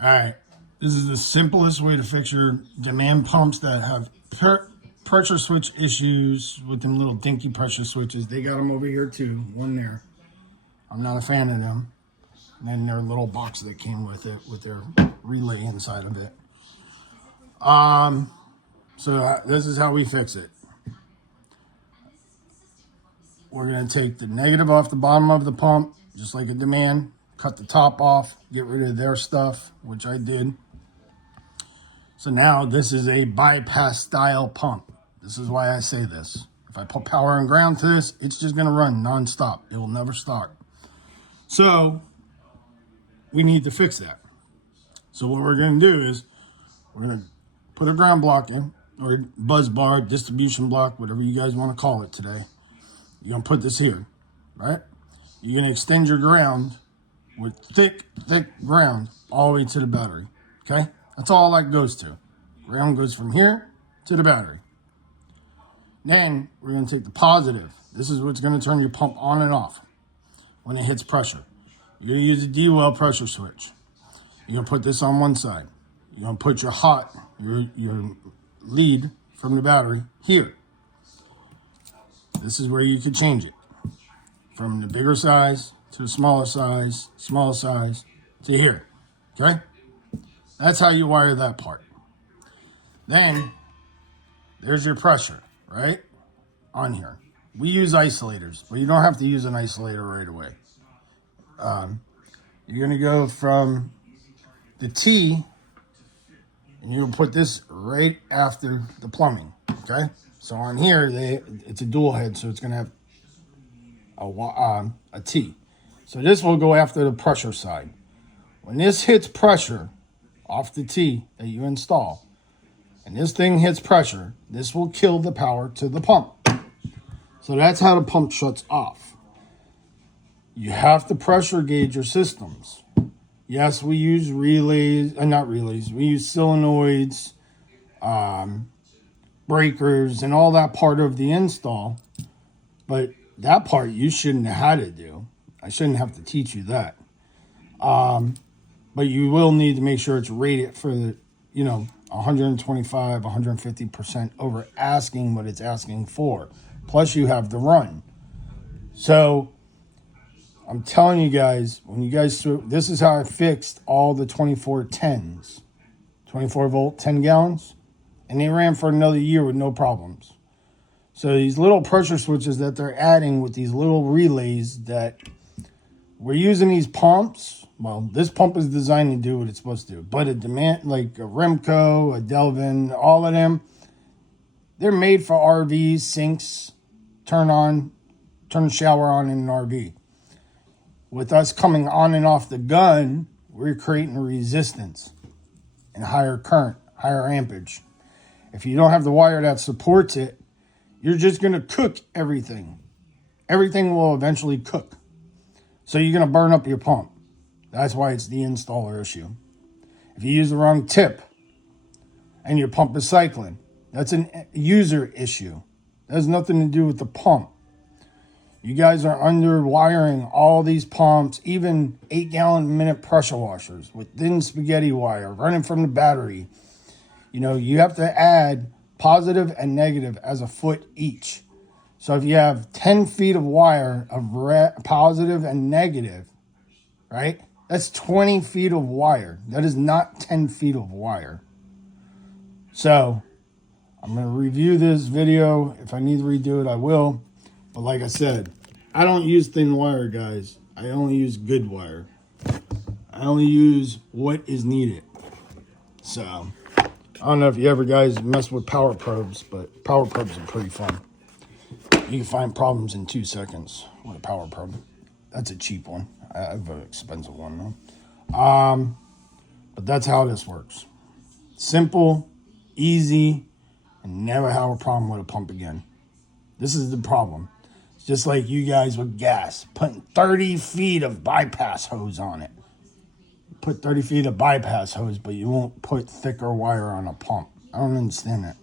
All right, this is the simplest way to fix your demand pumps that have pressure switch issues with them little dinky pressure switches. They got them over here too, one there. I'm not a fan of them. And then their little box that came with it, with their relay inside of it. So this is how we fix it. We're going to take the negative off the bottom of the pump, just like a demand. Cut the top off, get rid of their stuff, which I did. So now this is a bypass style pump. This is why I say this. If I put power and ground to this, it's just going to run nonstop. It will never start. So we need to fix that. So what we're going to do is we're going to put a ground block in, or buzz bar, distribution block, whatever you guys want to call it today. You're going to put this here, right? You're going to extend your ground with thick ground all the way to the battery, okay? That's all that goes to. Ground goes from here to the battery. Then we're going to take the positive. This is what's going to turn your pump on and off when it hits pressure. You're going to use a D-well pressure switch. You're going to put this on one side. You're going to put your your lead from the battery here. This is where you could change it from the bigger size to the smaller size to here, okay? That's how you wire that part. Then there's your pressure, right, on here. We use isolators, but you don't have to use an isolator right away. You're going to go from the T, and you'll put this right after the plumbing, okay? So on here, it's a dual head, so it's going to have a T. So this will go after the pressure side. When this hits pressure off the T that you install, and this thing hits pressure, this will kill the power to the pump. So that's how the pump shuts off. You have to pressure gauge your systems. Yes, we use relays, not relays, we use solenoids, breakers, and all that part of the install. But that part you shouldn't have had to do. I shouldn't have to teach you that. But you will need to make sure it's rated for the, 125, 150% over asking what it's asking for. Plus you have the run. So I'm telling you guys, this is how I fixed all the 2410s, 24 volt, 10 gallons, and they ran for another year with no problems. So these little pressure switches that they're adding with these little relays that we're using these pumps. Well, this pump is designed to do what it's supposed to do. But a demand, like a Remco, a Delvin, all of them, they're made for RVs, sinks, turn the shower on in an RV. With us coming on and off the gun, we're creating a resistance and higher current, higher ampage. If you don't have the wire that supports it, you're just going to cook everything. Everything will eventually cook. So you're going to burn up your pump. That's why it's the installer issue. If you use the wrong tip and your pump is cycling, that's a user issue. That has nothing to do with the pump. You guys are under wiring all these pumps, even 8-gallon-a-minute pressure washers with thin spaghetti wire running from the battery. You have to add positive and negative as a foot each. So if you have 10 feet of wire of positive and negative, right? That's 20 feet of wire. That is not 10 feet of wire. So I'm going to review this video. If I need to redo it, I will. But like I said, I don't use thin wire, guys. I only use good wire. I only use what is needed. So I don't know if you ever guys mess with power probes, but power probes are pretty fun. You can find problems in 2 seconds with a power probe. That's a cheap one. I have an expensive one though. But that's how this works. Simple, easy, and never have a problem with a pump again. This is the problem. It's just like you guys with gas, putting 30 feet of bypass hose on it. Put 30 feet of bypass hose, but you won't put thicker wire on a pump. I don't understand that.